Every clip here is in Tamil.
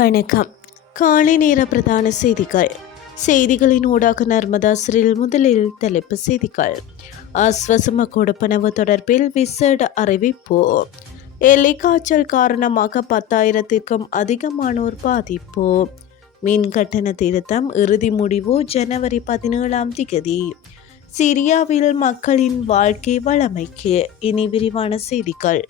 வணக்கம். காலை நேர பிரதான செய்திகள். செய்திகளின் ஊடாக நர்மதாசிரியில் முதலில் தலைப்பு செய்திகள். ஆஸ்வசம கொடுப்பனவு தொடர்பில் விசேட அறிவிப்பு. எல்லை காய்ச்சல் காரணமாக பத்தாயிரத்திற்கும் அதிகமானோர் பாதிப்பு. மின் கட்டண திருத்தம் இறுதி முடிவு ஜனவரி பதினேழாம் திகதி. சிரியாவில் மக்களின் வாழ்க்கை வளமைக்கு இனி விரிவான செய்திகள்.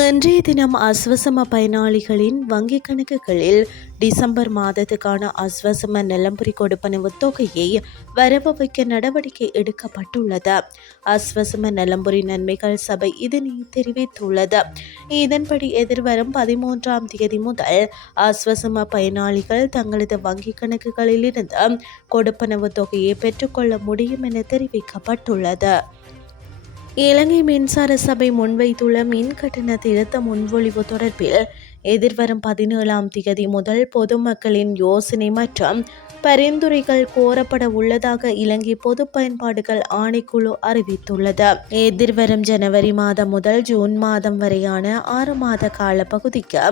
இன்றைய தினம் அஸ்வசம பயனாளிகளின் வங்கிக் கணக்குகளில் டிசம்பர் மாதத்துக்கான அஸ்வசம நிலம்புரி கொடுப்பனவு தொகையை வரவு வைக்க நடவடிக்கை எடுக்கப்பட்டுள்ளது. அஸ்வசம நிலம்புரி நன்மைகள் சபை இதனை தெரிவித்துள்ளது. இதன்படி எதிர்வரும் பதிமூன்றாம் தேதி முதல் அஸ்வசம பயனாளிகள் தங்களது வங்கிக் கணக்குகளிலிருந்து கொடுப்பனவு தொகையை பெற்றுக்கொள்ள முடியும் என தெரிவிக்கப்பட்டுள்ளது. இலங்கை மின்சார சபை முன்வைத்துள்ள மின் கட்டண திருத்த முன்மொழிவு தொடர்பில் எதிர்வரும் பதினேழாம் திகதி முதல் பொதுமக்களின் யோசனை மற்றும் பரிந்துரைகள் கோரப்பட உள்ளதாக இலங்கை பொது பயன்பாடுகள் ஆணைக்குழு அறிவித்துள்ளது. எதிர்வரும் ஜனவரி மாதம் முதல் ஜூன் மாதம் வரையான ஆறு மாத கால பகுதிக்கு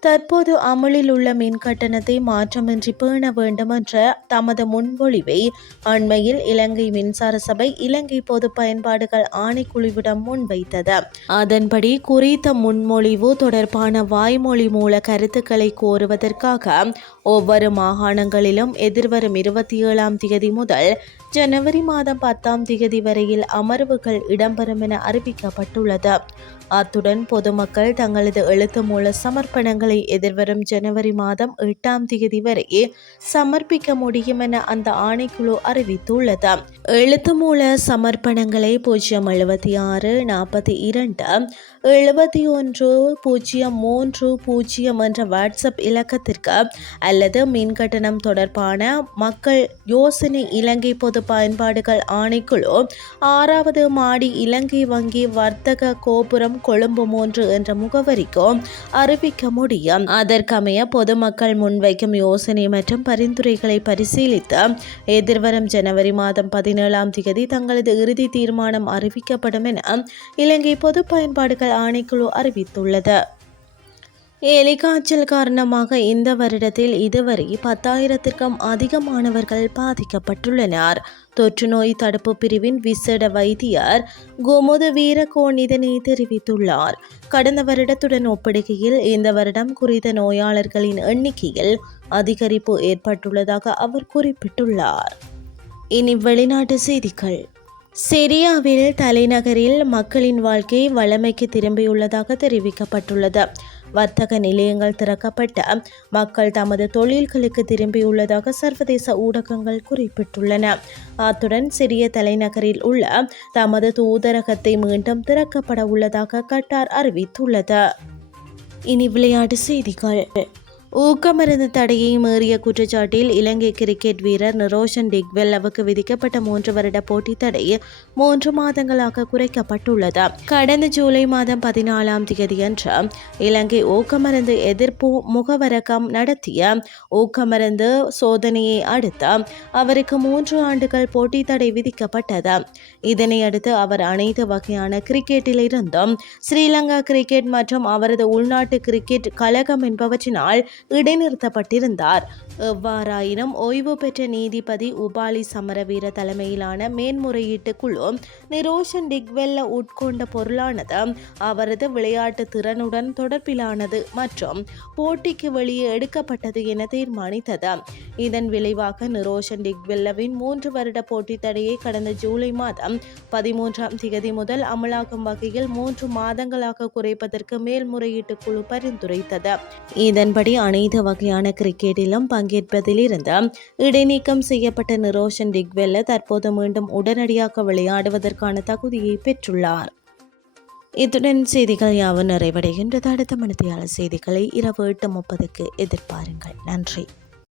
தற்போது அமலில் உள்ள மின் கட்டணத்தை மாற்றமின்றி பேண வேண்டும் என்ற தமது முன்மொழிவை அண்மையில் இலங்கை மின்சார சபை இலங்கை பொது பயன்பாடுகள் ஆணைக்குழுவிடம் முன்வைத்தது. அதன்படி குறித்த முன்மொழிவு தொடர்பான வாய்மொழி மூல கருத்துக்களை கோருவதற்காக ஒவ்வொரு மாகாணங்களிலும் எதிர்வரும் இருபத்தி ஏழாம் தேதி முதல் ஜனவரி மாதம் பத்தாம் தேதி வரையில் அமர்வுகள் இடம்பெறும் என அறிவிக்கப்பட்டுள்ளது. அத்துடன் பொதுமக்கள் தங்களது எழுத்து மூல சமர்ப்பணங்கள் எதிர்வரும் ஜனவரி மாதம் எட்டாம் தேதி வரை சமர்ப்பிக்க முடியும் என அந்த ஆணைக்குழு அறிவித்துள்ளது. எழுத்து மூல சமர்ப்பணங்களை பூஜ்ஜியம் எழுபத்தி ஆறு நாற்பத்தி இரண்டு எழுபத்தி ஒன்று பூஜ்ஜியம் மூன்று பூஜ்ஜியம் என்ற வாட்ஸ்அப் இலக்கத்திற்கு அல்லது மின் கட்டணம் தொடர்பான மக்கள் யோசனை இலங்கை பொது பயன்பாடுகள் ஆணைக்குழு ஆறாவது மாடி இலங்கை வங்கி வர்த்தக கோபுரம் கொழும்பு மூன்று என்ற முகவரிக்கும் அறிவிக்க முடியும். அதற்கமைய பொதுமக்கள் முன்வைக்கும் யோசனை மற்றும் பரிந்துரைகளை பரிசீலித்து எதிர்வரும் ஜனவரி மாதம் பதினேழாம் தேதி தங்களது இறுதி தீர்மானம் அறிவிக்கப்படும் என இலங்கை பொது பயன்பாடுகள் ஆணைக்குழு அறிவித்துள்ளது. எலிகாய்ச்சல் காரணமாக இந்த வருடத்தில் இதுவரை பத்தாயிரத்திற்கும் அதிகமானவர்கள் பாதிக்கப்பட்டுள்ளனர். தொற்றுநோய் தடுப்பு பிரிவின் விசேட வைத்தியர் கோமுத வீரகோன் இதனை தெரிவித்துள்ளார். கடந்த வருடத்துடன் ஒப்பிடுகையில் இந்த வருடம் குறித்த நோயாளர்களின் எண்ணிக்கையில் அதிகரிப்பு ஏற்பட்டுள்ளதாக அவர் குறிப்பிட்டுள்ளார். இனி வெளிநாட்டு செய்திகள். சிரியாவில் தலைநகரில் மக்களின் வாழ்க்கை வளமைக்கு திரும்பியுள்ளதாக தெரிவிக்கப்பட்டுள்ளது. வர்த்தக நிலையங்கள் திறக்கப்பட்ட. மக்கள் தமது தொழில்களுக்கு திரும்பியுள்ளதாக சர்வதேச ஊடகங்கள் குறிப்பிட்டுள்ளன. அத்துடன் சிறிய தலைநகரில் உள்ள தமது தூதரகத்தை மீண்டும் திறக்கப்பட உள்ளதாக கட்டார் அறிவித்துள்ளது. இனி விளையாட்டு செய்திகள். ஊக்கமருந்து தடையை மீறிய குற்றச்சாட்டில் இலங்கை கிரிக்கெட் வீரர் நிரோஷன் டிக்வெல்லவுக்கு விதிக்கப்பட்ட மூன்று வருட போட்டித் தடை மூன்று மாதங்களாக குறைக்கப்பட்டுள்ளது. கடந்த ஜூலை மாதம் பதினாலாம் தேதியன்று இலங்கை ஊக்கமருந்து எதிர்ப்பு முகவரகம் நடத்திய ஊக்கமருந்து சோதனையை அடுத்து அவருக்கு மூன்று ஆண்டுகள் போட்டி தடை விதிக்கப்பட்டது. இதனை அடுத்து அவர் அனைத்து வகையான கிரிக்கெட்டில் இருந்தும் ஸ்ரீலங்கா கிரிக்கெட் மற்றும் அவரது உள்நாட்டு கிரிக்கெட் கழகம் என்பவற்றினால் இடைநிறுத்தப்பட்டிருந்தார். எவ்வாறாயினும் ஓய்வு பெற்ற நீதிபதி உபாலி சமரவீர தலைமையிலான மேன்முறையீட்டு குழு நிரோஷன் டிக்வெல்ல உட்கொண்ட பொருளானது அவரது விளையாட்டு திறனுடன் தொடர்பிலானது மற்றும் போட்டிக்கு வெளியே எடுக்கப்பட்டது என தீர்மானித்தது. இதன் விளைவாக நிரோஷன் டிக்வெல்லவின் மூன்று வருட போட்டி தடையை கடந்த ஜூலை மாதம் பதிமூன்றாம் தேதி முதல் அமலாக்கும் வகையில் மூன்று மாதங்களாக குறைப்பதற்கு மேல்முறையீட்டு குழு பரிந்துரைத்தது. இதன்படி அனைத்து வகையான கிரிக்கெட்டிலும் பங்கேற்பதிலிருந்து இடைநீக்கம் செய்யப்பட்ட நிரோஷன் டிக்வெல்ல தற்போது மீண்டும் உடனடியாக விளையாடுவதற்கான தகுதியை பெற்றுள்ளார். இத்துடன் செய்திகள் யாவும் நிறைவடைகின்றது. அடுத்த மணித்தியாளர் செய்திகளை இரவு எட்டு முப்பதுக்கு எதிர்பாருங்கள். நன்றி.